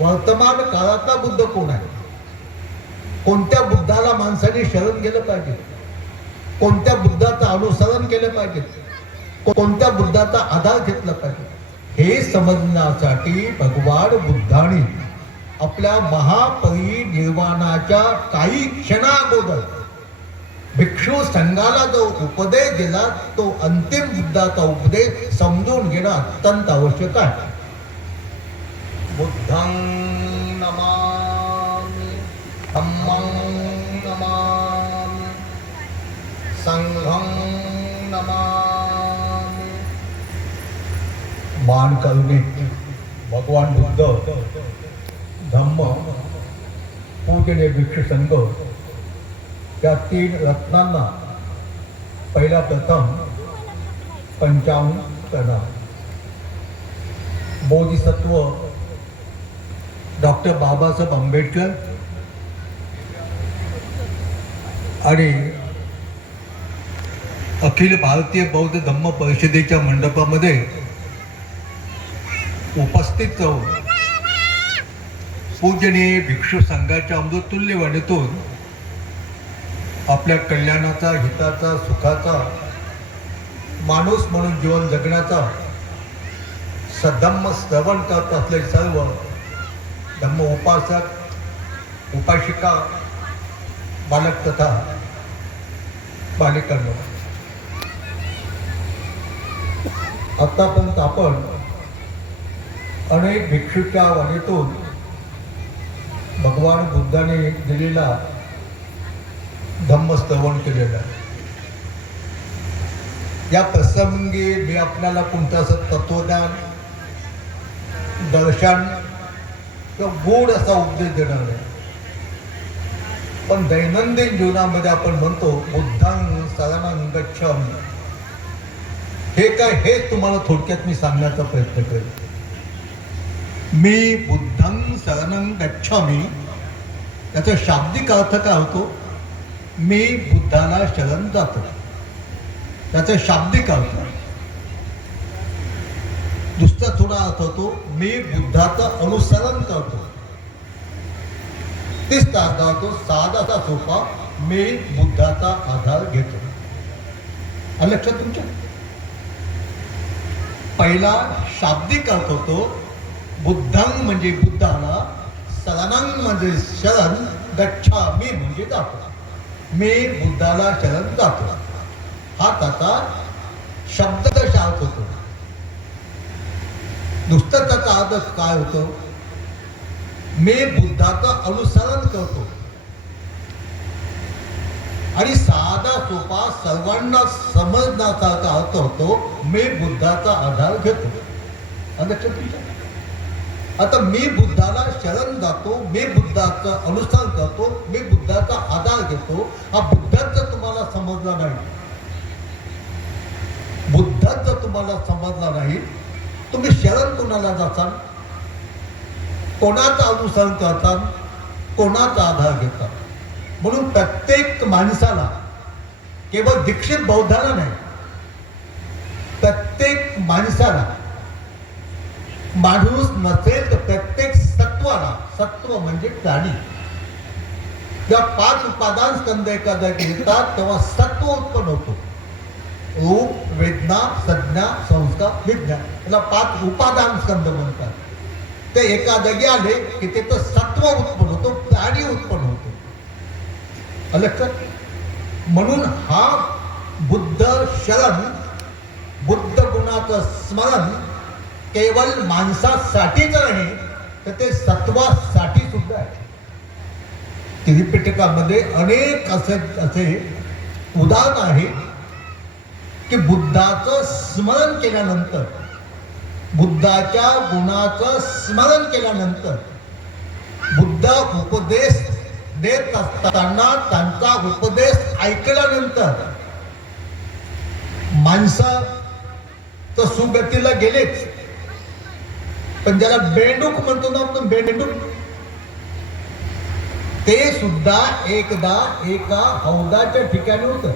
वर्तमान काळातला बुद्ध कोण आहे, कोणत्या बुद्धाला माणसाने शरण गेलं पाहिजे, कोणत्या बुद्धाचं अनुसरण केलं पाहिजे, कोणत्या बुद्धाचा आधार घेतला पाहिजे, हे समजण्यासाठी भगवान बुद्धाने आपल्या महापरिनिर्वाणाच्या काही क्षणाअगोदर भिक्षू संघाला जो उपदेश दिला तो अंतिम बुद्धाचा उपदेश समजून घेणं अत्यंत आवश्यक आहे. बुद्धं नमामि, धम्मं नमामि, संघं नमामि. मान करुणे भगवान बुद्ध, धम्म, पूजनीय भिक्षू संघ या तीन रत्नांना पहिला प्रथम पंचांग प्रणाम. बोधिसत्व डॉक्टर बाबासाहेब आंबेडकर आणि अखिल भारतीय बौद्ध धम्म परिषदेच्या मंडपामध्ये उपस्थित राहून पूजनीय भिक्षू संघाच्या अमृततुल्य वाणीतून आपल्या कल्याणाचा, हिताचा, सुखाचा, माणूस म्हणून जीवन जगण्याचा सधम्म श्रवण करत असले सर्व धम्म उपासक, उपासिका, बालक तथा बालिकांनो, आतापर्यंत आपण अनेक भिक्षूच्या वाणीतून भगवान बुद्धाने दिलेला धम्म श्रवण केलेलं आहे. या प्रसंगी मी आपल्याला कोणतं असं तत्वज्ञान, दर्शन किंवा गोड असा उपदेश देणार नाही. पण दैनंदिन जीवनामध्ये आपण म्हणतो बुद्धं शरणं गच्छामि. हे काय, हे तुम्हाला थोडक्यात मी सांगण्याचा प्रयत्न करेन. मी बुद्धं शरणं गच्छामि याचा शाब्दिक अर्थ काय होतो? मी बुद्धाला शरण जातो, त्याचा शाब्दिक अर्थ. दुसरा थोडा अर्थ होतो मी बुद्धाचं अनुसरण करतो. तिसरा अर्थ होतो साधाचा सोपा, मी बुद्धाचा आधार घेतो. आलं लक्षात तुमच्या? पहिला शाब्दिक अर्थ होतो बुद्धं म्हणजे बुद्धाला, शरणं म्हणजे शरण, गच्छामि म्हणजे जातो, मी बुद्धाला शरण जातो. हा त्याचा शब्दशः अर्थ होतो. दुसरा त्याचा अर्थ काय होतो? मी बुद्धाचं अनुसरण करतो. आणि साधा सोपा सर्वांना समजण्याचा अर्थ होतो मी बुद्धाचा आधार घेतो. लक्षात तुमच्या? आता मी बुद्धाला शरण जातो, मी बुद्धाचं अनुसरण करतो, मी बुद्धाचा आधार घेतो. हा बुद्धच जर तुम्हाला समजला नाही, बुद्धच जर तुम्हाला समजला नाही, तुम्ही शरण कोणाला जाताल, कोणाचं अनुसरण करतात, कोणाचा आधार घेतात. म्हणून प्रत्येक माणसाला, केवळ दीक्षित बौद्धाला नाही, प्रत्येक माणसाला, माणूस नसेल तर प्रत्येक सत्वाला, सत्व म्हणजे प्राणी, जेव्हा 5 उपादान स्कंद एखाद्या येतात तेव्हा सत्व उत्पन्न होतो. रूप, वेदना, संज्ञा, संस्कार, विज्ञान, याला 5 उपादान स्कंद म्हणतात. ते एका जागी आले की तिथं सत्व उत्पन्न होतो, प्राणी उत्पन्न होतो. लक्षात? म्हणून हा बुद्ध शरण, बुद्ध गुणाचं स्मरण केवळ माणसासाठीच नाही तर ते सत्वासाठी सुद्धा आहे. त्रिपिटकामध्ये अनेक असे उदाहरण आहे की बुद्धाचं स्मरण केल्यानंतर, बुद्धाच्या गुणाचं स्मरण केल्यानंतर, बुद्ध उपदेश देत असताना त्यांचा उपदेश ऐकल्यानंतर माणसं तर सुगतीला गेलेच, पण ज्याला बेंडूक म्हणतो ना आपण, बेंडूक, ते सुद्धा एकदा एका हौदाच्या ठिकाणी होतं.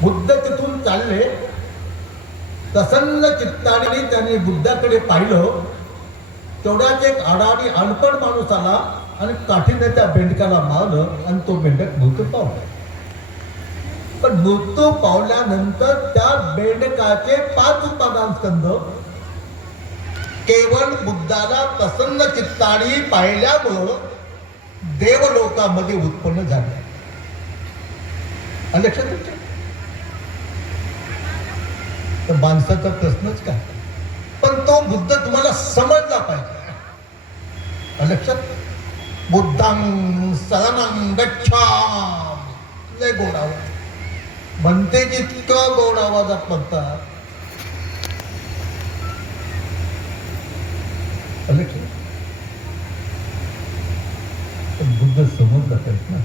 बुद्ध तिथून चालले, प्रसन्न चित्ताने त्यांनी बुद्धाकडे पाहिलं तेवढ्याच एक आडाणी अनपड माणूस आला आणि काठीने त्या बेंडकाला मारलं आणि तो बेंडक मृत्यू पावला. पण मृत्यू पावल्यानंतर त्या बेंडकाचे 5 उपादान स्कंद केवळ बुद्धाला प्रसन्न चित्ताने पाहिल्यामुळं देवलोकामध्ये उत्पन्न झाले. लक्षात तुमच्या तर माणसाचा प्रश्नच काय, पण तो बुद्ध तुम्हाला समजला पाहिजे. लक्षात, बुद्धां शरणं गच्छामि, लय गोड आवाज म्हणते, जितकं गोड आवाजात म्हणतात. लक्षात, पण बुद्ध समजला पाहिजे ना.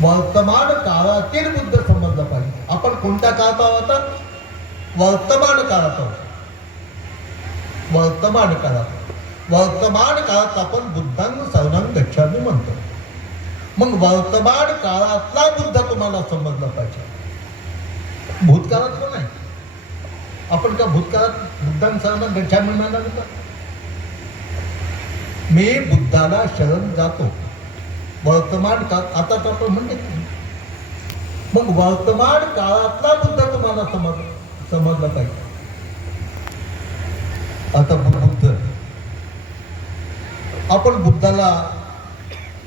वर्तमान काळातील बुद्ध समजला पाहिजे. आपण कोणत्या काळात आहोत? वर्तमान काळात आहोत. वर्तमान काळात आपण बुद्धांग शरणं गच्छामि म्हणतो. मग वर्तमान काळातला बुद्ध तुम्हाला समजला पाहिजे, भूतकाळातला नाही. आपण का भूतकाळात बुद्धांग शरणं गच्छामि म्हणाल का? मी बुद्धाला शरण जातो वर्तमान काळात. आता तर आपण म्हणते, मग वर्तमान काळातला बुद्ध तुम्हाला समजला पाहिजे. आता बुद्ध, आपण बुद्धाला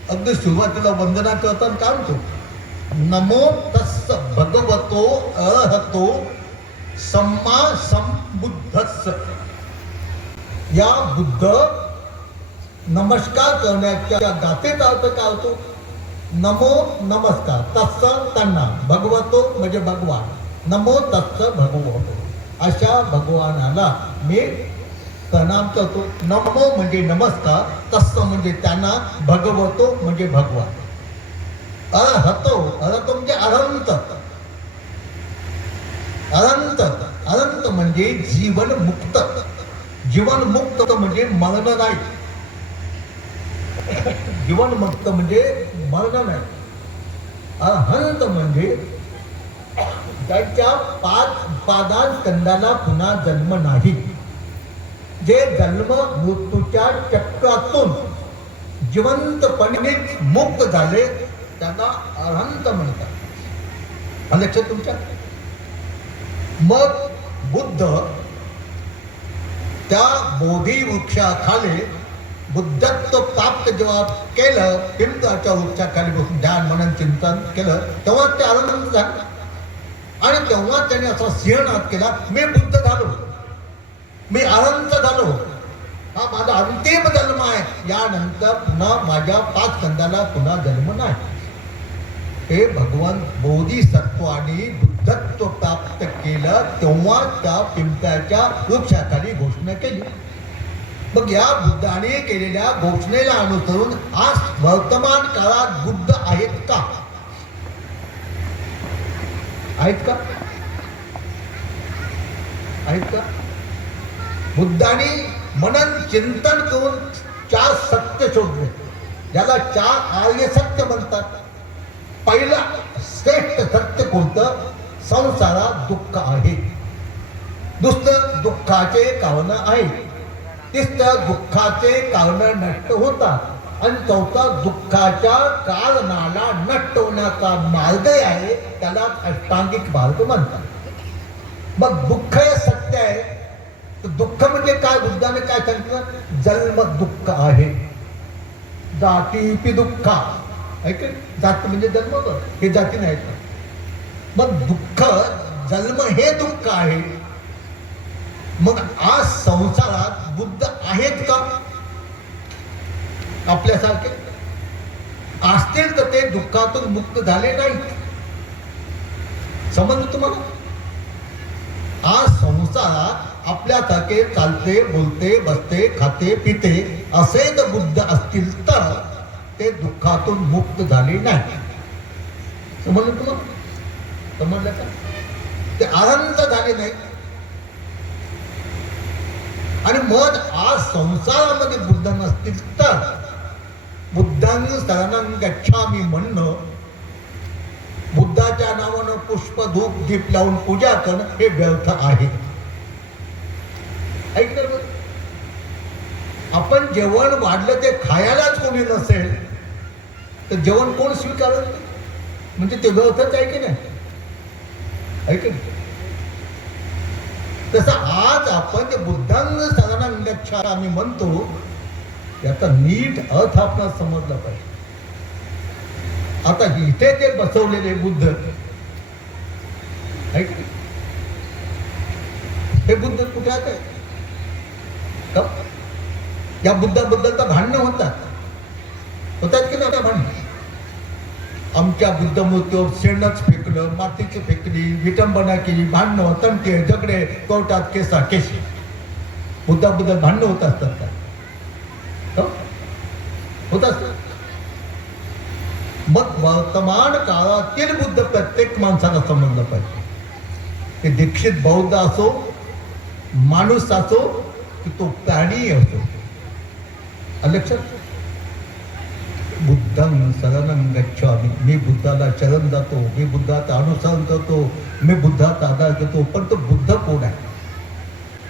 अगदी सुरुवातीला वंदना करताना काय म्हणतो? नमो तस्स भगवतो अरहतो सम्मा संबुद्धस्स. या बुद्ध नमस्कार करण्याच्या गाथेचा अर्थ काय होतो? नमो नमस्कार, तस्स त्यांना, भगवतो म्हणजे भगवान, नमो तस्स भगवतो, अशा भगवानाला मी प्रणाम करतो. नमो म्हणजे नमस्कार, तस्स म्हणजे त्यांना, भगवतो म्हणजे भगवान. अरहतो, अरहतो म्हणजे अनंत, अनंत, अनंत म्हणजे जीवन मुक्त. जीवन मुक्त म्हणजे मरण नाही. जीवन मुक्त म्हणजे मरण नाही. अहंत म्हणजे त्याच्या 5 उपादान स्कंदाला पुन्हा जन्म नाही. जे जन्म मृत्यूच्या चक्रातून जिवंतपणे मुक्त झाले त्यांना अरहंत म्हणतात. लक्षात तुमच्या. मग बुद्ध त्या बोधी वृक्षाखाली बुद्धत्व प्राप्त जेव्हा केलं, पिंपळाच्या वृक्षाखाली बसून ध्यान मनन चिंतन केलं, तेव्हा ते आनंद झाले. आणि तेव्हा त्याने असा सिंहनाद केला, मी बुद्ध झालो, मी अनंत झालो, हा माझा अंतिम जन्म आहे, यानंतर पुन्हा माझ्या 5 स्कंदाला पुन्हा जन्म नाही. हे भगवान बोधिसत्वाने बुद्धत्व प्राप्त केलं तेव्हा त्या पिंपळाच्या वृक्षाखाली घोषणा केली. मग या बुद्धाने केलेल्या घोषणेला अनुसरून आज वर्तमान काळात बुद्ध आहेत का? आहेत का? आहेत का? बुद्धाने मनन चिंतन करून 4 सत्य शोधले, ज्याला 4 आर्य सत्य म्हणतात. पहिला श्रेष्ठ सत्य कोणतं? संसारात दुःख आहे. दुसरं दुःखाचे कारण आहे. तिसरं दुःखाचे कारण नष्ट होतात. आणि चौथा दुःखाच्या कारणाला नष्ट होण्याचा मार्ग आहे, त्याला अष्टांगिक मार्ग म्हणतात. मग दुःख हे सत्य आहे. तर दुःख म्हणजे काय? बुद्धाने काय सांगितलं? जन्म दुःख आहे. जातीपि दुःखा, ऐक, जाती म्हणजे जन्म, हे जाती नाही. मग दुःख, जन्म हे दुःख आहे. मग आज संसारात बुद्ध आहेत का? आपल्यासारखे असतील तर ते दुःखातून मुक्त झाले नाहीत. समजलं तुम्हाला? आज संसारात आपल्यासारखे चालते, बोलते, बसते, खाते, पिते असे जर बुद्ध असतील तर ते दुःखातून मुक्त झाले नाही. समजलं तुम्हाला? समजलं का? ते अनंत झाले नाही. आणि मग आज संसारामध्ये बुद्ध नसतील तर बुद्धांग शरणं गच्छामि म्हणणं, बुद्धाच्या नावानं पुष्प धूप दीप लावून पूजा करणं हे व्यर्थ आहे. ऐकलं? आपण जेवण वाढलं ते खायलाच कोणी नसेल तर जेवण कोण स्वीकारत? म्हणजे ते व्यर्थच आहे की नाही? आहे की नाही? तसं आज आपण जे बुद्धांग शरणं गच्छामि आम्ही म्हणतो याचा नीट अर्थ आपल्याला समजला पाहिजे. आता इथे ते बसवलेले बुद्ध आहे की नाही? हे बुद्ध कुठे आहे? या बुद्धाबद्दल तर भांडणं होतात की नाही? भांडणं आमच्या बुद्ध मूर्तीवर शेणच फेकलं, मातीची फेकली, विटंबना केली, भांडणं, तंटे, झगडे, कोर्टात केसा केशी. बुद्धाबद्दल भांडणं होत असतात का? होत असतात. मग वर्तमान काळातील बुद्ध प्रत्येक माणसाला समजलं पाहिजे. ते दीक्षित बौद्ध असो, माणूस असो की तो प्राणी असो. लक्षात, बुद्धं शरणं गच्छामि, मी बुद्धाला शरण जातो, मी बुद्धाचं अनुसरण करतो, मी बुद्धाचा आधार घेतो. पण तो बुद्ध कोण आहे?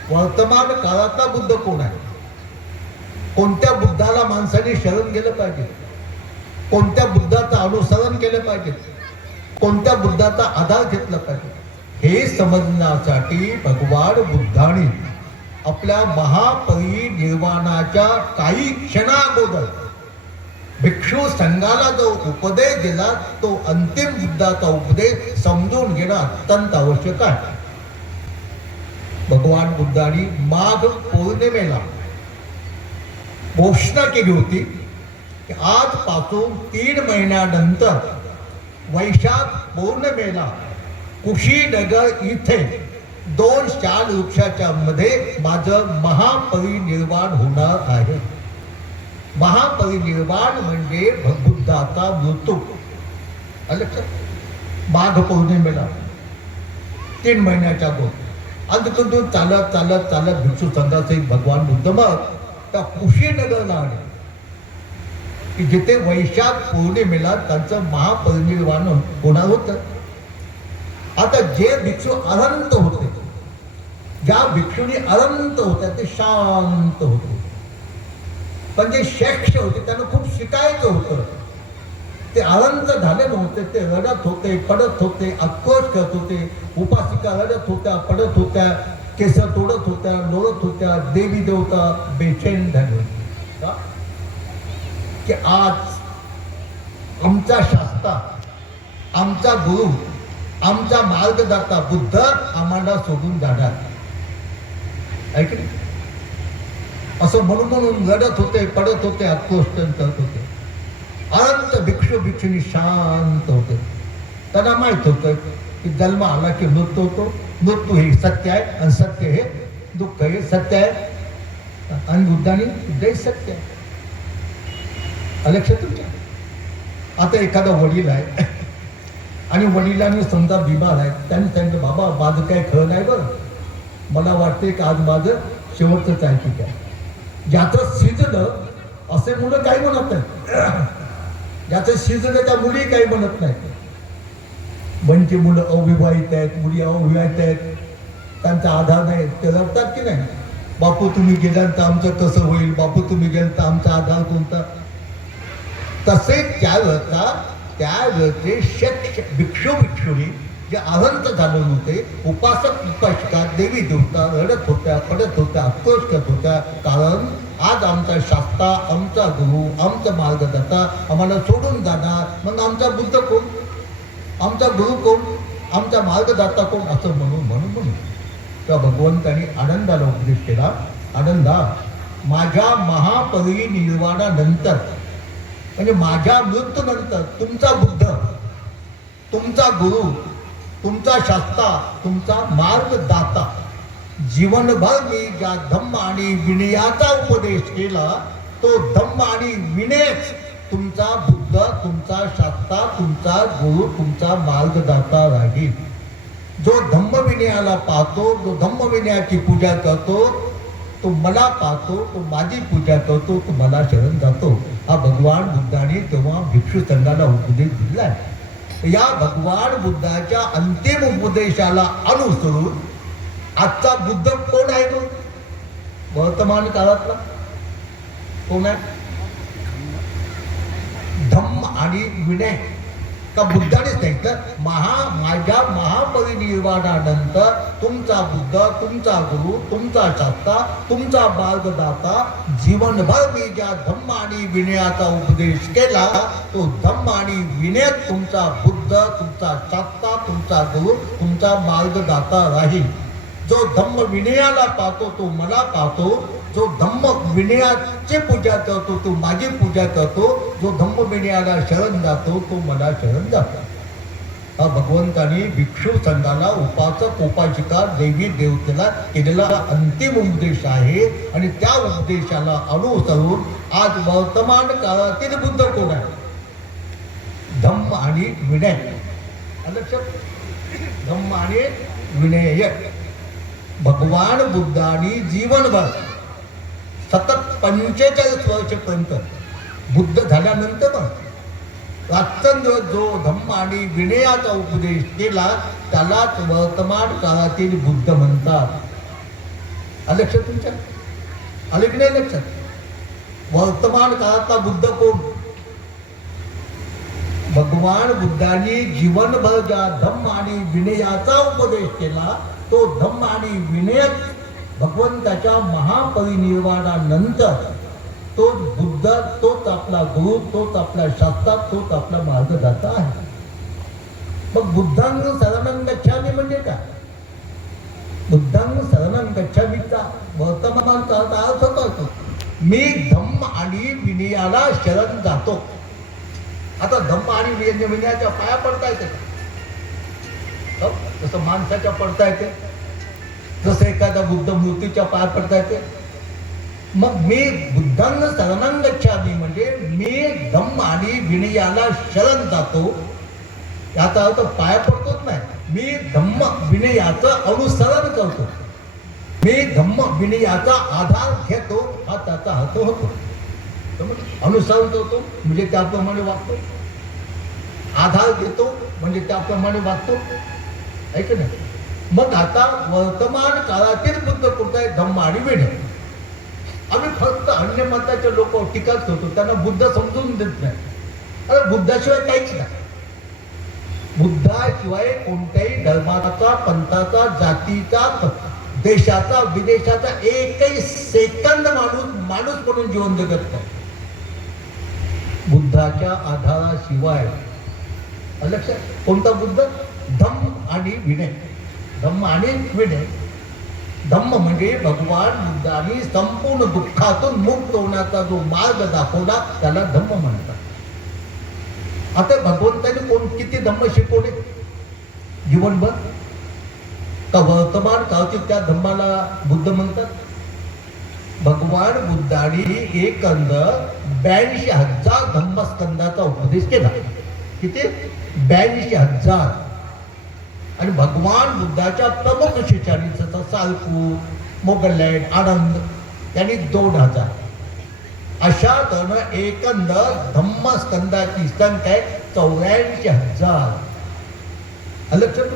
वर्तमान काळातला बुद्ध कोण आहे? कोणत्या बुद्धाला माणसाने शरण गेलं पाहिजे? कोणत्या बुद्धाचं अनुसरण केलं पाहिजे? कोणत्या बुद्धाचा आधार घेतला पाहिजे? हे समजण्यासाठी भगवान बुद्धाने आपल्या महापरिनिर्वाणाच्या काही क्षणाअगोदर भिक्षू संघाला जो उपदेश दिला तो अंतिम बुद्धाचा उपदेश समजून घेणं अत्यंत आवश्यक आहे. भगवान बुद्धांनी माघ पौर्णिमेला घोषणा केली होती की आजपासून 3 महिन्यानंतर वैशाख पौर्णिमेला कुशीनगर इथे 2 शाल वृक्षाच्या मध्ये माझं महापरिनिर्वाण होणार आहे. महापरिनिर्वाण म्हणजे बुद्धाचा मृत्यू. माघ पौर्णिमेला 3 महिन्याच्या अगोदर. आणि तिथून चालत चालत चालत भिक्षू संघासहित भगवान बुद्ध मग त्या कुशीनगरला आले की जिथे वैशाख पौर्णिमेला त्यांचं महापरिनिर्वाण होणार होतं. आता जे भिक्षू अनंत होते, ज्या भिक्षुनी अनंत होत्या ते शांत होते. पण जे शेक्ष होते त्यांना खूप शिकायचं होतं. ते अनंत झाले नव्हते. ते रडत होते, पडत होते, आक्रोश करत होते. उपासिका रडत होत्या, पडत होत्या, केस तोडत होत्या, लोळत होत्या. देवी देवता बेचैन झाले होते की आज आमचा शास्ता, आमचा गुरु, आमचा मार्गदाता बुद्ध आम्हाला सोडून जाणार. ऐकले? असं म्हणून रडत होते, पडत होते, आक्रोश करत होते. अनंत भिक्षू भिक्षुनी शांत होते. त्यांना माहित होतं की जन्म आला की मृत्यू होतो. मृत्यू हे सत्य आहे आणि सत्य हे दुःख हे सत्य आहे आणि बुद्धाने सुद्धा सत्य आहे. लक्षात तुमच्या? आता एखादा वडील आहे आणि वडिलांनी समजा बिमार आहे. त्यांनी सांगितलं बाबा माझं काय खरं नाही बरं, मला वाटते की आज माझं शेवटचंच आहे की काय. ज्याचं शिजलं असे मुलं काही म्हणत नाही. ज्याचं शिजलं त्या मुली काही म्हणत नाही. म्हणजे मुलं अविवाहित आहेत, मुली अविवाहित आहेत, त्यांचा आधार नाही, ते रडतात की नाही. बापू तुम्ही गेल्यानंतर आमचं कसं होईल, बापू तुम्ही गेलं तर आमचा आधार कोणता. तसेच त्यावेळेचे भिक्षू भिक्षुणी जे अनंत झाले नव्हते, उपासक उपासिका, देवी देवता रडत होत्या, पडत होत्या, आक्रोश करत होत्या. कारण आज आमचा शास्ता, आमचा गुरु, आमचा मार्गदत्ता आम्हाला सोडून जाणार. मग आमचा बुद्ध कोण, आमचा गुरु कोण, आमचा मार्गदाता कोण, असं म्हणून त्या भगवंतांनी आनंदाला उपदेश केला. आनंदा, माझ्या महापरिनिर्वाणानंतर म्हणजे माझ्या मृत्यूनंतर तुमचा बुद्ध, तुमचा गुरु, तुमचा शास्ता, तुमचा मार्गदाता, जीवनभर मी ज्या धम्म आणि विनयाचा उपदेश केला तो धम्म आणि विनयच तुमचा बुद्ध, तुमचा शास्ता, तुमचा गुरु, तुमचा मार्गदाता राहील. जो धम्म विनयाला पाहतो, जो धम्म विनयाची पूजा करतो, तो मला पाहतो, तो माझी पूजा करतो, तो मला शरण जातो. हा भगवान बुद्धाने तेव्हा भिक्षू संघाला उपदेश दिलाय. या भगवान बुद्धाच्या अंतिम उपदेशाला अनुसरून आजचा बुद्ध कोण आहे? तो वर्तमान काळातला कोण आहे? धम्म आणि विनय. का बुद्धाने सांगितलं माझ्या महापरिनिर्वाणानंतर तुमचा बुद्ध, तुमचा गुरु, तुमचा शास्त्रा, तुमचा मार्गदाता जीवनभर मी ज्या धम्म आणि विनयाचा उपदेश केला तो धम्म आणि विनय तुमचा बुद्ध, तुमचा शास्त्रा, तुमचा गुरु, तुमचा मार्गदाता राहील. जो धम्म विनयाला पाहतो तो मला पाहतो. जो धम्म विनयाची पूजा करतो तो माझी पूजा करतो. जो धम्म विनयाला शरण जातो तो मला शरण जातो. हा भगवंतानी भिक्षू संघाला, उपासक उपासिका, देवी देवतेला केलेला अंतिम उपदेश आहे. आणि त्या उपदेशाला अनुसरून आज वर्तमान काळातील बुद्ध कोण आहे? धम्म आणि विनय. धम्म आणि विनय. भगवान बुद्धांनी जीवनभर सतत 45 वर्षपर्यंत बुद्ध झाल्यानंतर पण रात्रंदिवस जो धम्म आणि विनयाचा उपदेश केला त्यालाच वर्तमान काळातील बुद्ध म्हणतात. लक्षात तुमच्या आले की नाही लक्षात? वर्तमान काळातला बुद्ध कोण? भगवान बुद्धांनी जीवनभर ज्या धम्म आणि विनयाचा उपदेश केला तो धम्म आणि विनय भगवंताच्या महापरिनिर्वाणानंतर तो बुद्ध, तोच आपला गुरु, तोच आपला शास्त्रा, तोच आपला मार्गदाता आहे. मग बुद्धांग शरणं गच्छामि म्हणजे काय? बुद्धांग शरणं गच्छामीचा वर्तमान काळात अर्थ करतो मी धम्म आणि विनयाला शरण जातो. आता धम्म आणि विनयाच्या पाया पडता येते का? जसं माणसाच्या पडता येते, जसं एखाद्या बुद्ध मूर्तीच्या पाया पडता येते. मग मी बुद्धांग शरणं गच्छामि म्हणजे मी धम्म आणि विनयाला शरण जातो. याचा अर्थ पाया पडतोच नाही, मी धम्म विनयाचं अनुसरण करतो. मी धम्म विनयाचा आधार घेतो हा त्याचा अर्थ होतो. अनुसरण करतो म्हणजे त्याप्रमाणे वागतो. आधार घेतो म्हणजे त्याप्रमाणे वागतो. ऐक नाही. मग आता वर्तमान काळातील बुद्ध कुठं आहे? धम्म आणि विनय. आम्ही फक्त अन्य मताचे लोक टीकाच करतो, त्यांना बुद्ध समजून देत नाही. अरे बुद्धाशिवाय काहीच नाही. बुद्धाशिवाय कोणत्याही धर्माचा, पंथाचा, जातीचा, देशाचा, विदेशाचा एकही सेकंद माणूस म्हणून जीवन जगत नाही. बुद्धाच्या आधाराशिवाय. लक्षात? कोणता बुद्ध? धम्म आणि विनय. धम्म आणि विनय. धम्म म्हणजे भगवान बुद्धांनी संपूर्ण दुःखातून मुक्त होण्याचा जो मार्ग दाखवला त्याला धम्म म्हणतात. आता भगवंतांनी किती धम्म शिकवले जीवनभर? का वर्तमान काळातील त्या धम्माला बुद्ध म्हणतात? भगवान बुद्धांनी एकंदर 82,000 धम्मस्कंदाचा उपदेश केला. किती? 82,000. आणि भगवान बुद्धाच्या प्रमुख शिष्यांनी जसं सालकू, मोगलॅंड, आनंद यांनी 2,000. अशा तऱ्हेनं एकंदर धम्मस्कंदाची संख्या आहे 84,000. लक्षात?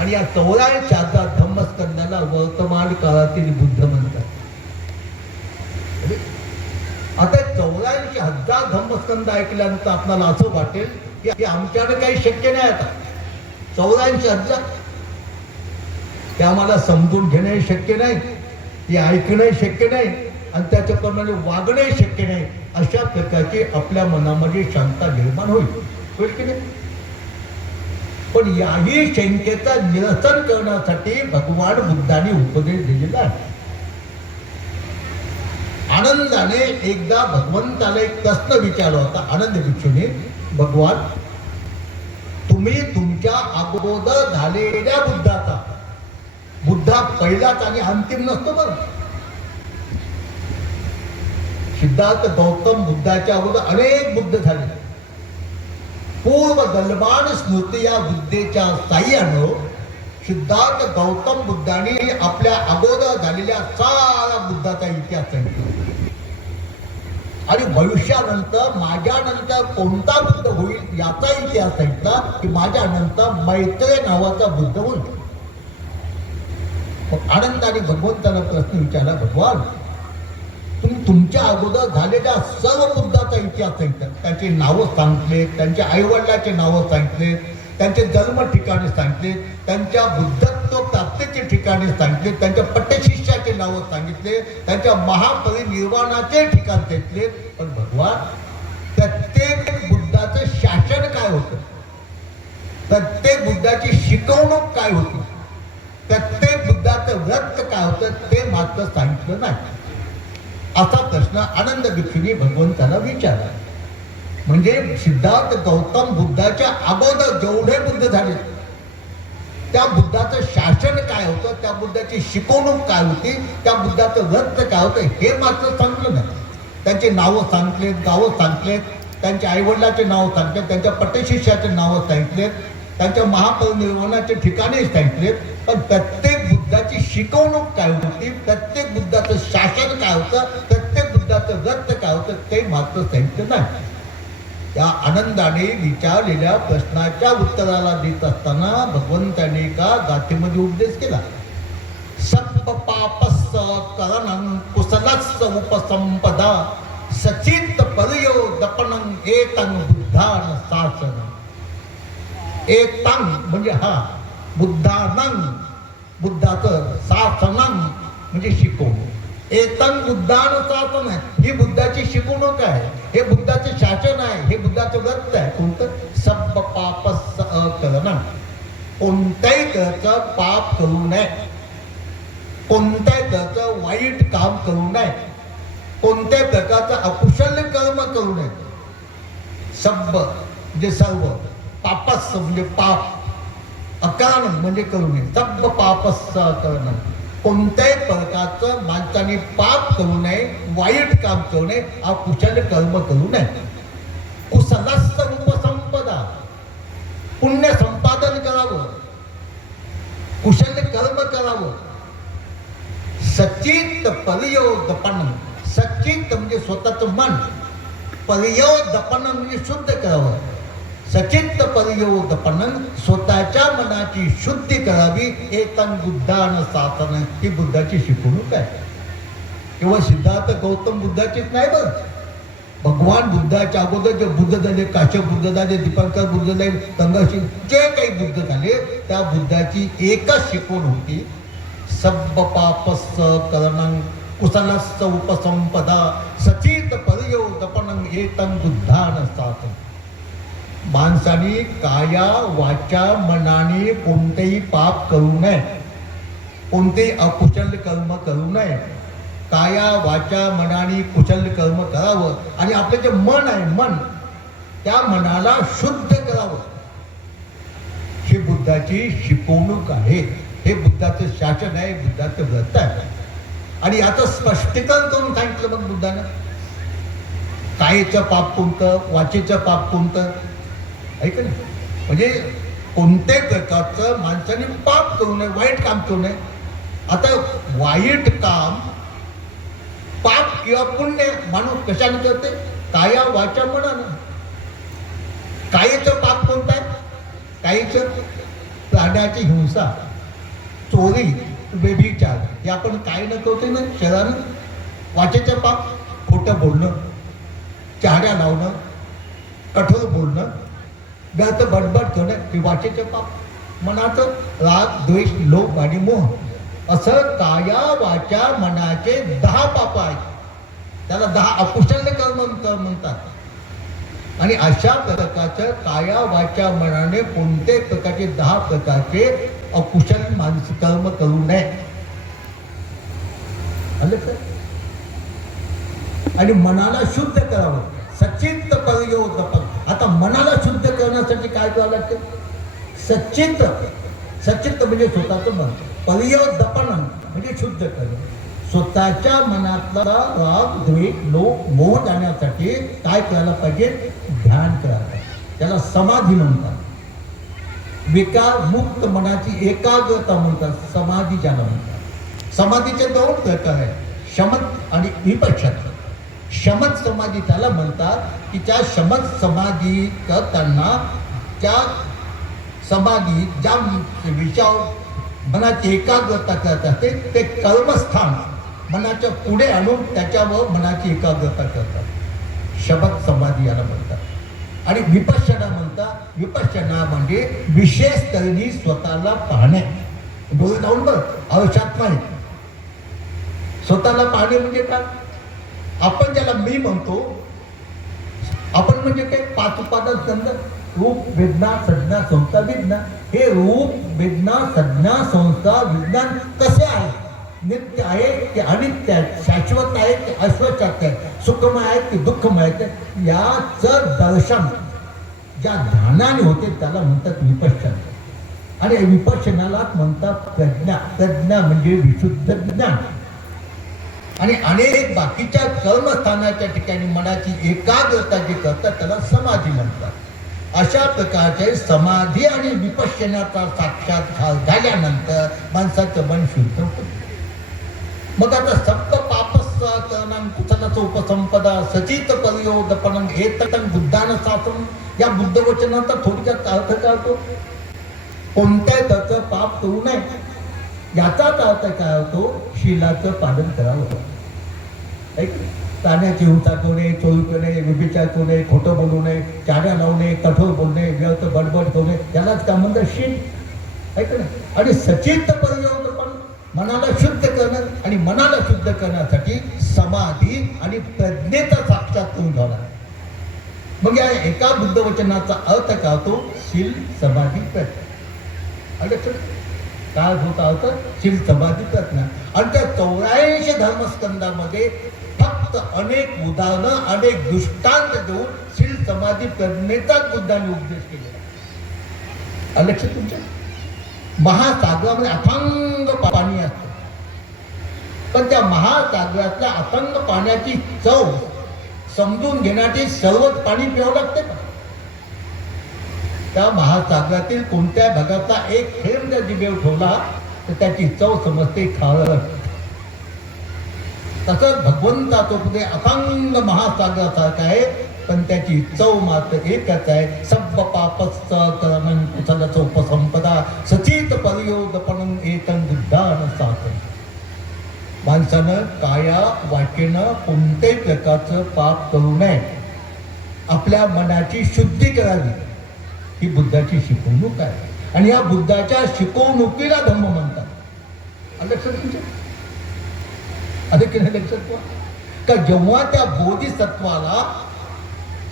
आणि या 84,000 धम्मस्कंदाला वर्तमान काळातील बुद्ध म्हणतात. आता 84,000 धम्मस्कंद ऐकल्यानंतर आपल्याला असं वाटेल की आमच्याकडे काही शक्य नाही. आता 84,000 ते आम्हाला समजून घेणे शक्य नाही, ते ऐकणे शक्य नाही आणि त्याच्याप्रमाणे वागणे शक्य नाही. अशा प्रकारची आपल्या मनामध्ये शांतता निर्माण होईल की नाही? पण याही शंकेचा निरसन करण्यासाठी भगवान बुद्धांनी उपदेश दिलेला आहे. आनंदाने एकदा भगवंताला एक प्रश्न विचारला होता. आनंद भिक्षूने, भगवान तुम्ही तुमच्या अगोदर झालेल्या बुद्धा पहिलाच आणि अंतिम नसतो बरं. सिद्धार्थ गौतम बुद्धाच्या अगोदर अनेक बुद्ध झाले. पूर्व गलबान स्मृती या विद्येच्या साह्यानं सिद्धार्थ गौतम बुद्धांनी आपल्या अगोदर झालेल्या सारा बुद्धाचा इतिहास सांगितला. आणि भविष्यानंतर माझ्यानंतर कोणता बुद्ध होईल याचा इतिहास सांगितला की माझ्यानंतर मैत्रेय नावाचा बुद्ध होईल. आनंदाने भगवंताला प्रश्न विचारला, भगवान तुम्ही तुमच्या अगोदर झालेल्या सर्व बुद्धाचा इतिहास सांगितला. त्यांची नावं सांगितले, त्यांच्या आईवडिलाचे नावं सांगितले, त्यांचे जन्म ठिकाणे सांगितले, त्यांच्या बुद्धत्व प्राप्तीचे ठिकाणे सांगितले, त्यांच्या पट्टशिष्याचे नावं सांगितले, त्यांच्या महापरिनिर्वाणाचे ठिकाण सांगितले. पण भगवान प्रत्येक बुद्धाचं शासन काय होतं, प्रत्येक बुद्धाची शिकवणूक काय होती, प्रत्येक बुद्धाचं व्रत काय होतं ते मात्र सांगितलं नाही. असा प्रश्न आनंद भिक्षूंनी भगवंताला विचारला. म्हणजे सिद्धार्थ गौतम बुद्धाच्या अगोदर जेवढे बुद्ध झाले त्या बुद्धाचं शासन काय होतं, त्या बुद्धाची शिकवणूक काय होती, त्या बुद्धाचं व्रत काय होतं हे मात्र सांगलं नाही. त्यांची नावं सांगितलेत, गावं सांगितलेत, त्यांच्या आईवडिलाचे नाव सांगितले, त्यांच्या पट्टशिष्याचे नावं सांगितलेत, त्यांच्या महापरिनिर्वाणाचे ठिकाणे सांगितलेत. पण प्रत्येक बुद्धाची शिकवणूक काय होती, प्रत्येक बुद्धाचं शासन काय होतं, प्रत्येक बुद्धाचं व्रत काय होतं ते मात्र सांगितलं नाही. त्या आनंदाने विचारलेल्या प्रश्नाच्या उत्तराला देत असताना भगवंताने एका गाथेमध्ये उपदेश केला. सप्प पापस्स करणं कुशलस्स उपसंपदा सचित पर्यो दपनं एतं बुद्धान शासनं. एतं म्हणजे हा बुद्धानं, बुद्धाचं शासनं म्हणजे शिकवणूक. एतं बुद्धान शासन आहे, ही बुद्धाची शिकवणूक आहे, हे बुद्धाचे शासन आहे, हे बुद्धाचं व्रत आहे. कोणतं? सब्ब पापस्स अकरणं. कोणत्याही तऱ्हेचं पाप करू नये, कोणत्याही तऱ्हेचं वाईट काम करू नये, कोणत्याही प्रकारचं अकुशल कर्म करू नये. सब्ब म्हणजे सर्व, पापस्स म्हणजे पाप, अकरणं म्हणजे करू नये. सब्ब पापस्स अकरणं. कोणत्याही प्रकारचं माणसाने पाप करू नये, वाईट काम करू नये, अकुशल कर्म करू नये. कुशलस्स उपसंपदा. पुण्य संपादन करावं, कुशल कर्म करावं. सचित पर्योदपन. सचित म्हणजे स्वतःचं मन, पर्योदपन म्हणजे शुद्ध करावं. सचित्त पर्योदपन स्वतःच्या मनाची शुद्धी करावी. एतं बुद्धान शासन. ही बुद्धाची शिकवणूक आहे. केवळ सिद्धार्थ गौतम बुद्धाचीच नाही बरं, भगवान बुद्धाच्या अगोदर जे बुद्ध झाले, काश्यप बुद्ध झाले, दीपंकर बुद्ध झाले, तंगशील जे काही बुद्ध झाले त्या बुद्धाची एकच शिकवण होती. सब्ब पापस्स करणं कुशलस्स उपसंपदा सचित पर्योदपनं एतं बुद्धान शासन. माणसाने काया वाचा मनाने कोणतेही पाप करू नये, कोणतेही अकुशल कर्म करू नये. काया वाचा मनाने कुशल कर्म करावं आणि आपलं जे मन आहे, मन, त्या मनाला शुद्ध करावं. ही बुद्धाची शिकवणूक आहे, हे बुद्धाचं शासन आहे, बुद्धाचं व्रत आहे. आणि याचं स्पष्टीकरण करून सांगितलं मग बुद्धानं. कायेचं पाप कोणतं, वाचेचं पाप कोणतं, ऐक ना. म्हणजे कोणत्याही प्रकारचं माणसाने पाप करू नये, वाईट काम करू नये. आता वाईट काम, पाप किंवा पुण्य माणूस कशाने करते? काया वाचा मनानं. कायेचं पाप कोणतं आहे? कायेचं प्राण्याची हिंसा, चोरी, व्यभिचार हे आपण काय न करतो ना शरीरानं. वाचेचं पाप खोटं बोलणं, चहाड्या लावणं, कठोर बोलणं, व्यर्थ बडबड करणं हे वाचेचं पाप. मनाचं राग, द्वेष, लोभ आणि मोह असं काया वाचा मनाचे 10 पाप आहेत. त्याला 10 अकुशल कर्म म्हणतात. आणि अशा प्रकारचं काया वाचा मनाने कोणत्याही प्रकारचे 10 प्रकारचे अकुशल मानसिक कर्म करू नये. आणि मनाला शुद्ध करावं. सचित्त पर्योदपन. आता मनाला शुद्ध करण्यासाठी काय करावं लागते? सचित्त. सचित्त म्हणजे स्वतःचं मन. पर्योदपन म्हणजे शुद्ध करणं. स्वतःच्या मनातला राग, द्वेष, लोभ, मोह जाण्यासाठी काय करायला पाहिजे? ध्यान करायला. त्याला समाधी म्हणतात. विकार मुक्त मनाची एकाग्रता म्हणतात, समाधी ज्याला म्हणतात. समाधीचे 2 प्रकार आहेत, शमत आणि विपश्यता. शमत समाधी त्याला म्हणतात की त्या शमत समाधी करताना त्या समाधी ज्या विषयावर मनाची एकाग्रता करत असते ते कर्मस्थान मनाच्या पुढे आणून त्याच्यावर मनाची एकाग्रता करतात. शब्द समाधी याला म्हणतात. आणि विपश्यना म्हणतात. विपश्यना म्हणजे विशेष तऱ्हेने स्वतःला पाहणे. डोळे लावून बघ, आयुष्यात नाही. स्वतःला पाहणे म्हणजे काय? आपण ज्याला मी म्हणतो, आपण म्हणजे काय? 5 उपादान स्कंध, रूप वेदना संज्ञा संस्था विज्ञान. हे रूप वेदना संज्ञा संस्था विज्ञान कसे आहे? नित्य आहे की अनित्य आहे? शाश्वत आहे की अशाश्वत आहे? सुखमय आहे की दुःखमय आहे? याचं दर्शन ज्या ध्यानाने होते त्याला म्हणतात विपश्यना. आणि विपश्यनालाच म्हणतात प्रज्ञा. प्रज्ञा म्हणजे विशुद्ध ज्ञान. आणि अनेक बाकीच्या कर्मस्थानाच्या ठिकाणी मनाची एकाग्रता जी करतात त्याला समाधी म्हणतात. अशा प्रकारचे समाधी आणि विपश्यनाचा साक्षात्कार झाल्यानंतर माणसाचं मन शुद्ध होतं. मग आता सप्त पापस्सा करणं कुशलाचं उपसंपदा सचित परियोगपणं एतटं बुद्धानं शासन. या बुद्धवचनाचा थोडक्यात अर्थ काढतो. कोणत्याही त्याचं पाप करू नये याचाच अर्थ काय होतो? शीलाचं पालन करावं. प्राण्याची हिंसा करू नये, चोरी करू नये, व्यभिचार करू नये, खोटं बोलू नये, चाड्या लावू नये, कठोर बोलू नये, व्यर्थ बडबड करू नये, यालाच काय म्हणतात? शील. ऐक ना. आणि सचित परियोग पण मनाला शुद्ध करणं. आणि मनाला शुद्ध करण्यासाठी समाधी आणि प्रज्ञेचा साक्षात करून घ्यावा. मग या एका बुद्धवचनाचा अर्थ काय होतो? शील समाधी प्रज्ञा. काय होता होतं? शील समाधी प्रज्ञा. आणि त्या 84 धर्मस्कंदामध्ये फक्त अनेक उदाहरणं, अनेक दृष्टांत देऊन शील समाधी प्रज्ञेचाच बुद्धाने उपदेश केलेला. लक्ष तुमच्या महासागरामध्ये अथांग पाणी असतं, पण त्या महासागरातल्या अथांग पाण्याची चव समजून घेण्यासाठी सर्वच पाणी प्यावं लागते का? त्या महासागरातील कोणत्या भागाचा एक थेंब जर जिभेवर ठेवला तर त्याची चव समजते खारट. तसंच भगवंताचं उपदेश अथांग महासागरासारखा आहे, पण त्याची चव मात्र एकच आहे. सब पापस्स करणं कुशलाचं उपसंपदा सचित परियोगपणं एतं बुद्धानं शासन. माणसानं काया वाचेनं कोणत्याही प्रकारचं पाप करू नये. आपल्या मनाची शुद्धी करावी ही बुद्धाची शिकवणूक आहे. आणि या बुद्धाच्या शिकवणुकीला धम्म म्हणतात. लक्षात तुमच्या अरे की नाही लक्षात? का जेव्हा त्या बोधिसत्वाला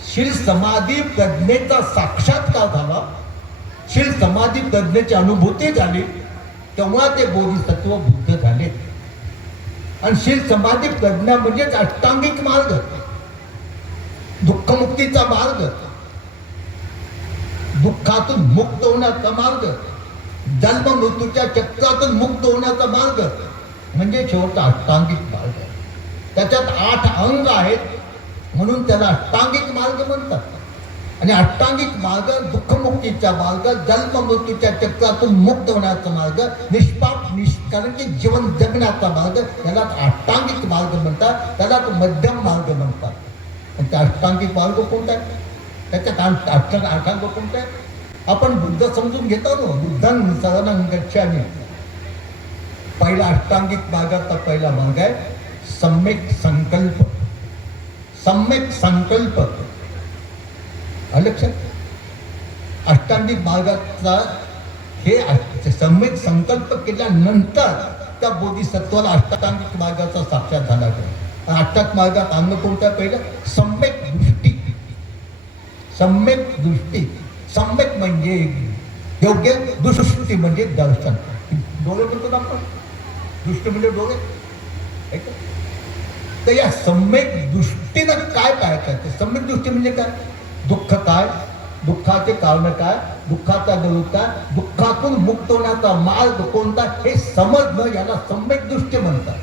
शील समाधी प्रज्ञेचा साक्षात्कार झाला, शील समाधी प्रज्ञेची अनुभूती झाली, तेव्हा ते बोधिसत्व बुद्ध झाले. आणि शील समाधी प्रज्ञा म्हणजेच अष्टांगिक मार्ग, दुःखमुक्तीचा मार्ग, दुःखातून मुक्त होण्याचा मार्ग, जन्म मृत्यूच्या चक्रातून मुक्त होण्याचा मार्ग म्हणजे शेवटचा अष्टांगिक मार्ग. त्याच्यात 8 अंग आहेत म्हणून त्याला अष्टांगिक मार्ग म्हणतात. आणि अष्टांगिक मार्ग दुःखमुक्तीचा मार्ग, जन्म मृत्यूच्या चक्रातून मुक्त होण्याचा मार्ग, निष्पाप निष्कलंकी जीवन जगण्याचा मार्ग, याला अष्टांगिक मार्ग म्हणतात. त्याला मध्यम मार्ग म्हणतात. आणि त्या अष्टांगिक मार्ग कोणता आहे? त्याच्यात अष्टांग कोणता आहे? आपण बुद्ध समजून घेतो ना. बुद्धं शरणं गच्छामि. पहिला अष्टांगिक मार्गाचा पहिला मार्ग आहे सम्यक संकल्प. सम्यक संकल्प लक्षात. अष्टांगिक मार्गाचा हे सम्यक संकल्प केल्यानंतर त्या बोधिसत्वाला अष्टांगिक मार्गाचा साक्षात झाला. अष्टांगिक मार्गात अंग कोणत्या? पहिलं सम्यक दृष्टी. सम्यक दृष्टी. सम्यक म्हणजे योग्य, दृष्टी म्हणजे दर्शन. डोळे म्हणतो आपण, दृष्टी म्हणजे डोळे. तर या सम्यक दृष्टीनं काय पाहायचं? सम्यक दृष्टी म्हणजे काय? दुःख काय, दुःखाचे कारण काय, दुःखाचा गरुड काय, दुःखातून मुक्त होण्याचा मार्ग कोणता हे समजणं याला सम्यक दृष्टी म्हणतात.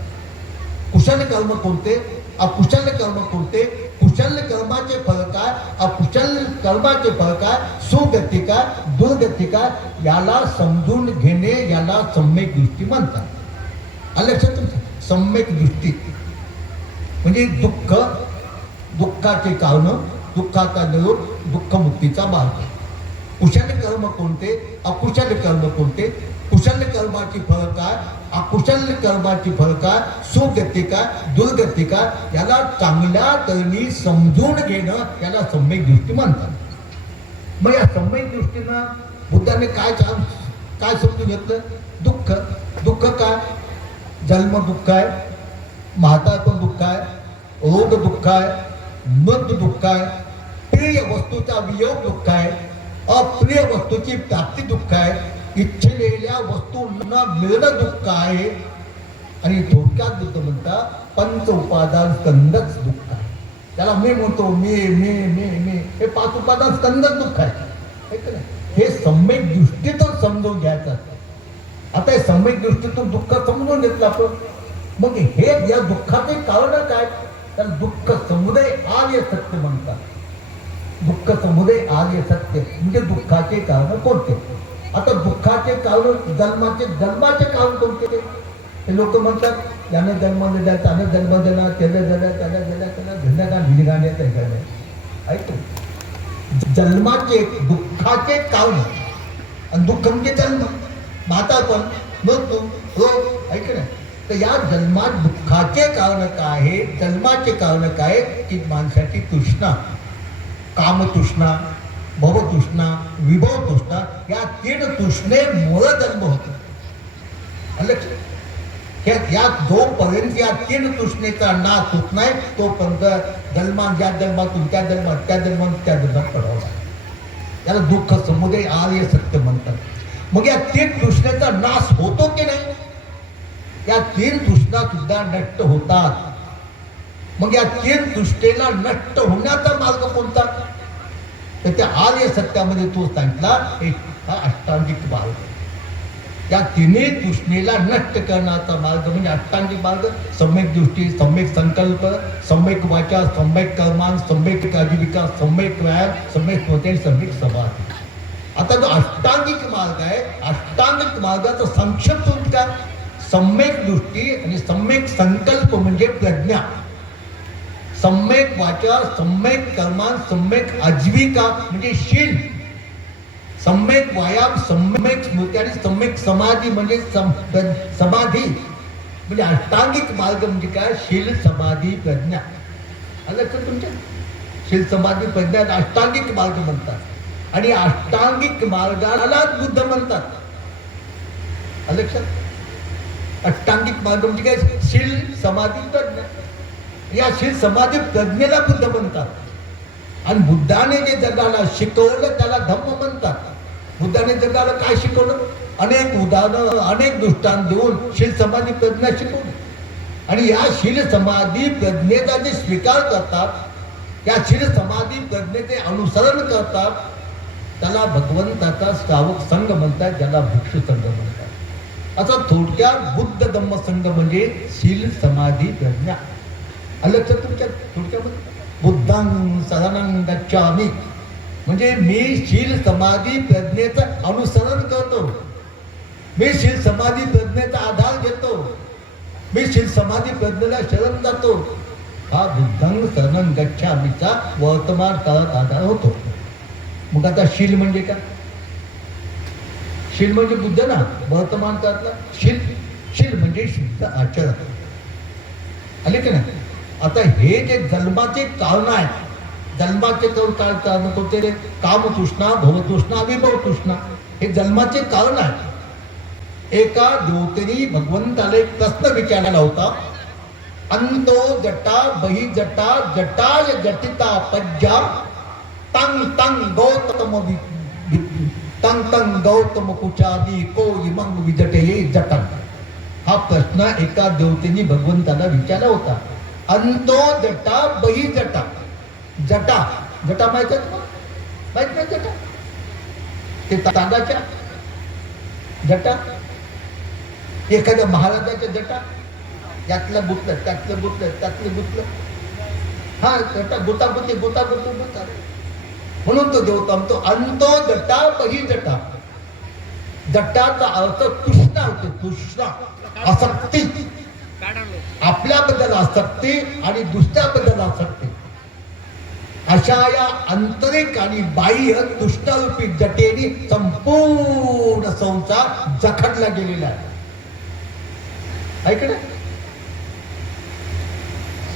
कुशल कर्म कोणते, अकुशल कर्म कोणते, कुशल कर्माचे फळ काय, अकुशल कर्माचे फळ काय, सुगती काय, दुर्गती काय, याला समजून घेणे याला सम्यक दृष्टी म्हणतात. लक्षात तुमचं? सम्यक दृष्टी म्हणजे दुःख, दुःखाचे कारण, दुःखाचा निरोध, दुःखमुक्तीचा मार्ग. कुशल कर्म कोणते, अकुशल कर्म कोणते, कुशल कर्माची फळ काय, अकुशल कर्माची फळ काय, सुगती काय, दुर्गती काय, याला चांगल्या तऱ्हेने समजून घेणं याला सम्यक दृष्टी म्हणतात. मग या सम्यक दृष्टीनं बुद्धाने काय समजून घेतलं? दुःख. दुःख काय? जन्म दुःख आहे, म्हातारपण दुःख आहे, रोग दुःख आहे, मृत्यू दुःख आहे, प्रिय वस्तूचा वियोग दुःख आहे, अप्रिय वस्तूची प्राप्ती दुःख आहे, इच्छिलेल्या वस्तू न मिळणं दुःख आहे. आणि थोडक्यात बुद्ध म्हणता पंच उपादान स्कंदच दुःख आहे. त्याला मी म्हणतो मी मी मी मी हे 5 उपादान स्कंदच दुःख आहे. हे सम्यक दृष्टीतून समजून घ्यायचं. आता हे सम्यक दृष्टीतून दुःख समजून घेतलं आपण. मग हे या दुःखाचे कारण काय? तर दुःख समुदय आर्य सत्य म्हणतात. दुःख समुदय आर्य सत्य म्हणजे दुःखाचे कारण कोणते? आता दुःखाचे कारण जन्माचे कारण कोणते? ते लोक म्हणतात याने जन्म दिला, त्याने जन्म दिला, त्याला दिला, त्याला दिला, त्याला भिन्नगान भिनगाणे ऐकतो. जन्माचे दुःखाचे कारण आणि दुःख म्हणजे जन्म, म्हातारपण, मृत्यू, रोग. ऐक ना. तर या जन्मात दुःखाचे कारण काय आहे? जन्माचे कारण काय? की माणसाची तृष्णा, कामतृष्णा, भवतृष्णा, विभव तृष्णा, या 3 तृष्णेमुळे जन्म होतो. या जोपर्यंत या 3 तृष्णेचा नाश होत नाही तोपर्यंत ज्या जन्मातून त्या जन्मात पडावा. याला दुःख समुदय आर्य सत्य म्हणतात. मग या 3 तृष्णेचा नाश होतो की नाही? या 3 तृष्णा सुद्धा नष्ट होतात. मग या 3 तृष्णेला नष्ट होण्याचा मार्ग कोणता? तर त्या आर्य सत्यामध्ये तो सांगितला हा अष्टांगिक मार्ग. या 3 तृष्णेला नष्ट करण्याचा मार्ग म्हणजे अष्टांगिक मार्ग. सम्यक दृष्टी, सम्यक संकल्प, सम्यक वाचा, सम्यक कर्मान, सम्यक आजीविका, सम्यक व्यायाम, सम्यक स्मृती, सम्यक समाधी. आता जो अष्टांगिक मार्ग आहे, अष्टांगिक मार्गाचा संक्षिप्त रूप काय? सम्यक दृष्टी आणि सम्यक संकल्प म्हणजे प्रज्ञा, सम्यक वाचा, सम्यक कर्मान, सम्यक आजीविका म्हणजे शील, सम्यक व्यायाम, सम्यक स्मृती आणि सम्यक समाधी म्हणजे समाधी. म्हणजे अष्टांगिक मार्ग म्हणजे काय? शील, समाधी, प्रज्ञा. आलं तर तुमच्या शील, समाधी, प्रज्ञा अष्टांगिक मार्ग म्हणतात. आणि अष्टांगिक मार्गालाच बुद्ध म्हणतात. आलं लक्षात? अष्टांगिक मार्ग म्हणजे काय? शील, समाधी, प्रज्ञा. या शील, समाधी, प्रज्ञेला बुद्ध म्हणतात. आणि बुद्धाने जे जगाला शिकवलं त्याला धम्म म्हणतात. बुद्धाने जगाला काय शिकवलं? अनेक उदाहरणं, अनेक दृष्टांत देऊन शील, समाधी, प्रज्ञा शिकवली. आणि या शील, समाधी, प्रज्ञेचा जे स्वीकार करतात, या शील, समाधी, प्रज्ञेचे अनुसरण करतात, त्याला भगवंताचा श्रावक संघ म्हणतात, ज्याला भिक्षू संघ म्हणतात. आता थोडक्यात बुद्ध धम्म संघ म्हणजे शील, समाधी, प्रज्ञा. आलं तर तुमच्या थोडक्यामध्ये बुद्धां शरणं गच्छामि म्हणजे मी शील, समाधी, प्रज्ञेचं अनुसरण करतो. मी शील, समाधी, प्रज्ञेचा आधार घेतो. मी शील, समाधी, प्रज्ञेला शरण जातो. हा बुद्धं शरणं गच्छामीचा वर्तमान काळात आधार होतो. मग आता शील म्हणजे काय? शील म्हणजे बुद्ध ना, वर्तमान काळातला शील म्हणजे शुद्ध आचरण. आले की नाही? आता हे जे जन्माचे कारण आहेत, जन्माचे कारण कोणते? कामतृष्णा, भवतृष्णा, विभव तृष्णा. हे जन्माचे कारण आहेत. एका देवतेने भगवंताला एक प्रश्न विचारला होता. अंतो जटा बही जटा जटाय जटिता पज्जा तंग तंग गौतम तंग तंग गौतम कुचादी को इमंग विजटे जटन. हा प्रश्न एका देवतेने भगवंताला विचारला होता. अंतो जटा बही जटा. जटा माहित आहे? माहित नाही जटा? ते तांदाच्या जटा, एखाद्या महाराजाच्या जटा, यातलं गुतलं, त्यातलं गुतलं. हा जटा गुतागुती. म्हणून तो देवता म्हणतो अंतो जटा बही जटा. जटाचा अर्थ तृष्णा होते. तृष्णा, आसक्ती. आपल्याबद्दल आसक्ती आणि दुसऱ्याबद्दल आसक्ती. अशा या आंतरिक आणि बाह्य दुष्टरूपी जटेने संपूर्ण संसार जखडला गेलेला आहे. ऐकलं?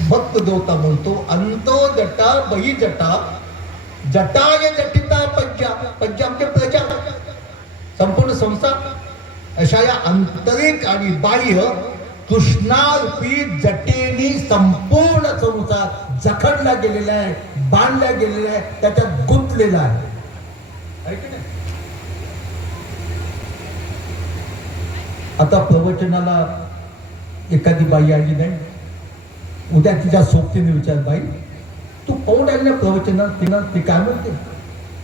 भक्त देवता म्हणतो अंतो जटा बही जटा जटाय जटिता पंजा पंजा म्हणजे प्रजा संपूर्ण संसार अशा या आंतरिक आणि बाह्य कृष्णारूपी जटेनी संपूर्ण संसार जखडला गेलेला आहे, बांधला गेलेला आहे, त्याच्यात गुंतलेला आहे. आता प्रवचनाला एखादी बाई आली नाही, उद्या तिच्या सोबतीने विचार बाई तू कोण आली ना प्रवचनात, तिनं ती काय म्हणते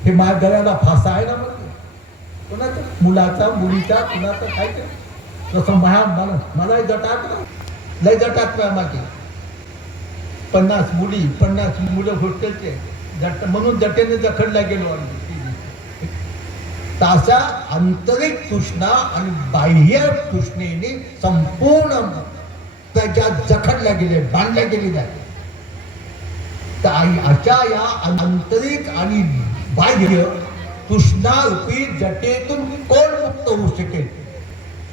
हे माझ्या गळ्याला फासा आहे ना म्हणते. कोणाचा मुलाचा मुलीचा कुणाचा काय ते तसं मला जटात लय जटात मागे 50 मुली 50 मुलं हॉस्टेलचे जट म्हणून जटेने जखडला गेलो आम्ही. तासा आंतरिक तृष्णा आणि बाह्य तृष्णेने संपूर्ण त्याच्या जखडल्या गेले, बांधल्या गेलेल्या आहे. तर अशा या आंतरिक आणि बाह्य तृष्णारूपी जटेतून कोण मुक्त होऊ शकेल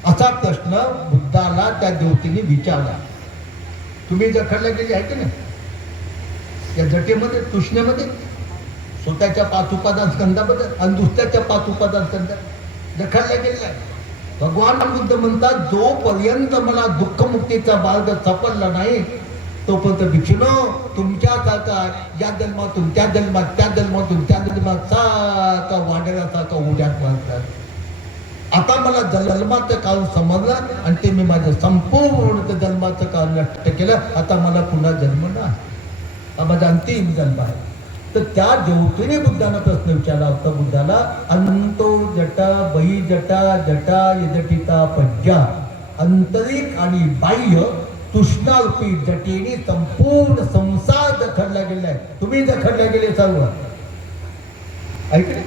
असा प्रश्न बुद्धाला त्या देवतेने विचारला. तुम्ही जखडल्या गेले आहे की नाही या जटेमध्ये, तृष्णेमध्ये, स्वतःच्या 5 उपादान स्कंदामध्ये आणि दुसऱ्याच्या 5 उपादान स्कंदात जखडल्या गेलेला आहे. भगवान बुद्ध म्हणतात जोपर्यंत मला दुःखमुक्तीचा मार्ग सापडला नाही तोपर्यंत भिक्षुनो तुमच्यासारखा या जन्मातून त्या जन्मात, त्या जन्मातून त्या जन्मात सारखा वाढण्यासारखा उड्यात मारतात. आता मला जन्माचं कारण समजलं आणि ते मी माझं संपूर्ण जन्माचं कारण नष्ट केलं. आता मला पुन्हा जन्म नाही, हा माझा अंतिम जन्म आहे. तर त्या ज्योतीने बुद्धांना प्रश्न विचारला होता बुद्धाला अंतो जटा बही जटा जटा यजटिता पज्जा आंतरिक आणि बाह्य तृष्णारूपी जटेने संपूर्ण संसार जखडला गेला आहे. तुम्ही जखडला गेले सर्व, ऐकले,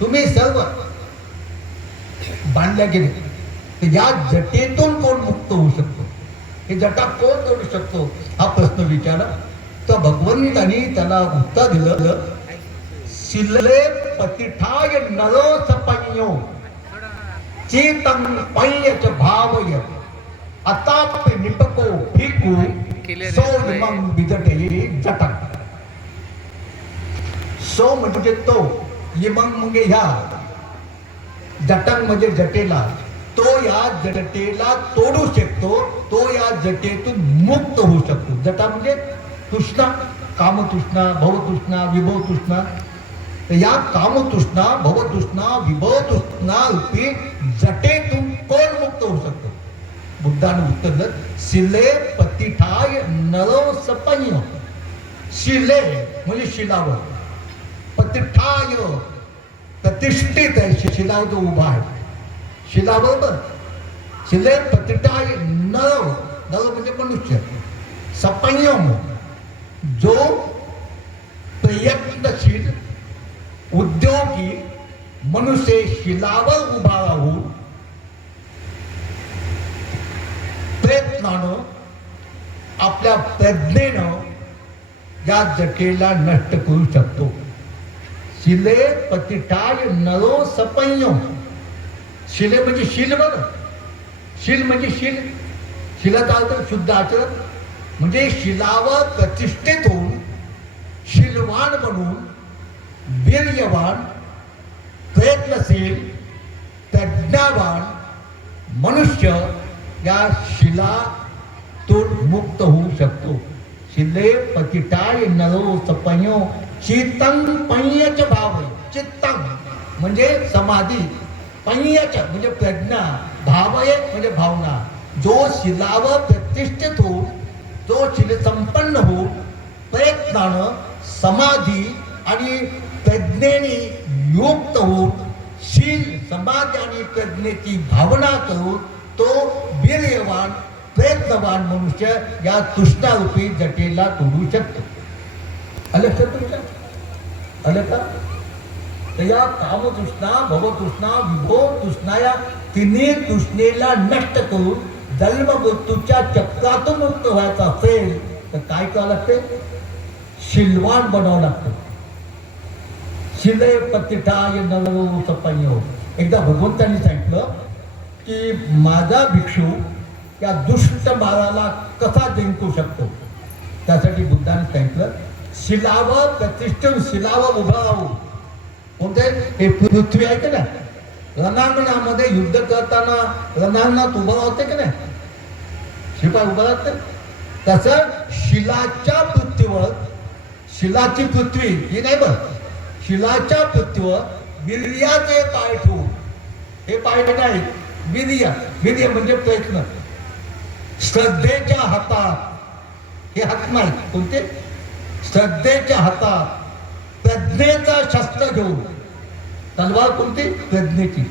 तुम्ही सर्व बांधल्या गेले. तर या जटेतून कोण मुक्त होऊ शकतो, हे जटा कोण तोडू शकतो हा प्रश्न विचारला. तर भगवंतानी त्याला उत्तर दिलं शिले पतिठाय नरो सपन्यो चेतं पयच भावय अताप निपको भिकू सो इमं विजटे जटा. सो म्हणजे तो, इमं म्हणजे ह्या, जटंग म्हणजे जटेला, तो या जटेला तोडू शकतो, तो या जटेतून मुक्त होऊ शकतो. जटा म्हणजे तृष्णा, कामतृष्णा, भवतृष्णा, विभवतृष्णा. तर या कामतृष्णा, भवतृष्णा, विभवतृष्णा रूपी जटेतून कोण मुक्त होऊ शकतो. बुद्धाने उत्तर दिलं शिले पतिठाय नरो सपन्य. शिले म्हणजे शिलावर, पतिठाय प्रतिष्ठित आहे, शिलावर जो उभा आहे शिलाबरोबर. शिले पतिठाय नर, नर म्हणजे मनुष्य, सपन्यम जो प्रयत्नशील उद्योगी मनुष्य शिलावर उभा राहून प्रयत्नानं आपल्या प्रज्ञेनं या जटेला नष्ट करू शकतो. शिले पतिठाय नरो सपन्य. शिले म्हणजे शील, बरं, शील म्हणजे शील, शिलाचा अर्थ शुद्ध आचरण म्हणजे शिलावर प्रतिष्ठित होऊन शीलवान बनून वीर्यवान, प्रयत्नशील, प्रज्ञावान मनुष्य या शिलातून मुक्त होऊ शकतो. शिले पतिठाय नरो सपन्यो चित्तं पय्यच भाव. चित्तं म्हणजे समाधी, पय्यच म्हणजे प्रज्ञा, भावय म्हणजे भावना. जो शिलावर प्रतिष्ठित होऊन, जो शिल संपन्न होऊन प्रयत्नानं समाधी आणि प्रज्ञेने युक्त होऊन शील, समाधी आणि प्रज्ञेची भावना करून तो वीर्यवान, प्रयत्नवान मनुष्य या तृष्णारूपी जटेला तोडू शकतो. आलं तुमच्या, आलं का? तर या कामतृष्णा, भवतृष्णा, विभवतृष्णा या तिन्ही तृष्णेला नष्ट करून जन्म मृत्यूच्या चक्रातून मुक्त व्हायचं असेल तर काय करावं लागते? शिलवान बनावं लागतं. शिले पतिठाय नरो तपयो. एकदा भगवंतांनी सांगितलं की माझा भिक्षू या दुष्ट बाळाला कसा जिंकू शकतो. त्यासाठी बुद्धाने सांगितलं शिलावर प्रतिष्ठित शिलावर उभं राहू. कोणते हे पृथ्वी आहे की नाही, रणांगणामध्ये युद्ध करताना रणांगणात उभं राहते की नाही, शिपाई उभं राहते. तसं शिलाच्या पृथ्वीवर, शिलाची पृथ्वी ही नाही बघ, शिलाच्या पृथ्वीवर वीर्याचे पाय ठेवून, हे पाय नाही वीर्य, वीर्य म्हणजे प्रयत्न, श्रद्धेच्या हातात, हे हात नाही कोणते, श्रद्धेच्या हातात प्रज्ञेचा शस्त्र घेऊन, तलवार कोणती, प्रज्ञेची,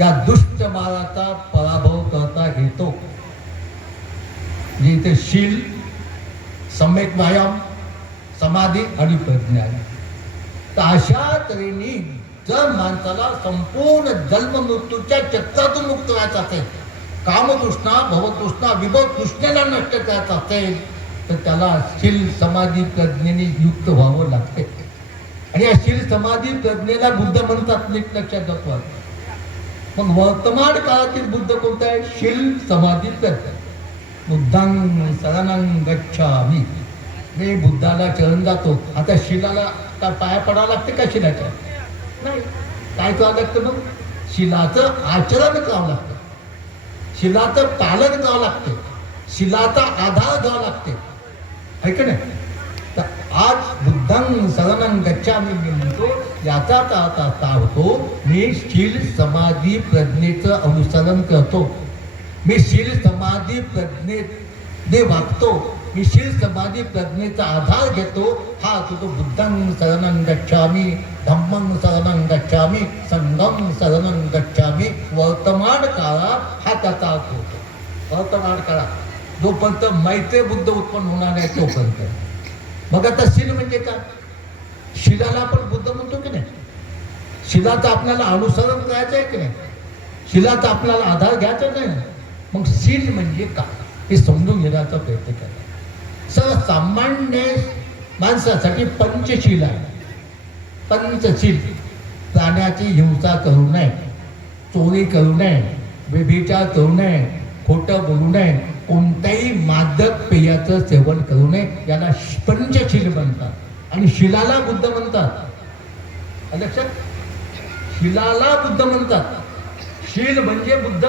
या दुष्ट माराचा पराभव करता येतो. जिथे शील, सम्यक व्यायाम, समाधी आणि प्रज्ञा. तर अशा तऱ्हेने जर माणसाला संपूर्ण जन्म मृत्यूच्या चक्रातून मुक्त व्हायचं असेल, कामतृष्णा, भवतृष्णा, विभवतृष्णेला नष्ट करायचं असेल, तर त्याला शील समाधी प्रज्ञेने युक्त व्हावं लागते. आणि या शील समाधी प्रज्ञेला बुद्ध म्हणतात, नीट लक्षात जातो. मग वर्तमान काळातील बुद्ध कोणता आहे, शील समाधी प्रज्ञा. बुद्धां शरणं गच्छामि, मी बुद्धाला चरण जातो. आता शिलाला काय पाया पडावं लागते का शिलाच्या, नाही, काय करावं लागतं, मग शिलाचं आचरण करावं लागतं, शिलाचं पालन करावं लागते, शिलाचा आधार घ्यावा लागते, आहे की नाही. तर आज बुद्धां शरणं गच्छामि मी म्हणतो, याचा अर्थ असा होतो मी शील समाधी प्रज्ञेचं अनुसरण करतो, मी शील समाधी प्रज्ञेने वागतो, मी शील समाधी प्रज्ञेचा आधार घेतो. हा तो बुद्धं शरणं गच्छामि, धम्मं शरणं गच्छामि, संघं शरणं गच्छामि. वर्तमान काळात हा त्याचा अर्थ होतो. वर्तमान काळात जोपर्यंत मैत्री बुद्ध उत्पन्न होणार नाही तोपर्यंत. मग आता शील म्हणजे काय, शिलाला आपण बुद्ध म्हणतो की नाही, शिलाचं आपल्याला अनुसरण करायचं आहे की नाही, शिलाचा आपल्याला आधार घ्यायचा नाही. मग शील म्हणजे काय हे समजून घेण्याचा प्रयत्न केला. सर्वसामान्य माणसासाठी पंचशील आहे. पंचशील, प्राण्याची हिंसा करू नये, चोरी करू नये, व्यभिचार करू नये, खोटं बोलू नये, कोणत्याही मादक पेयाचं सेवन करू नये, याला पंचशील म्हणतात. आणि शिलाला बुद्ध म्हणतात. लक्षात, शिलाला बुद्ध म्हणतात. शील म्हणजे बुद्ध.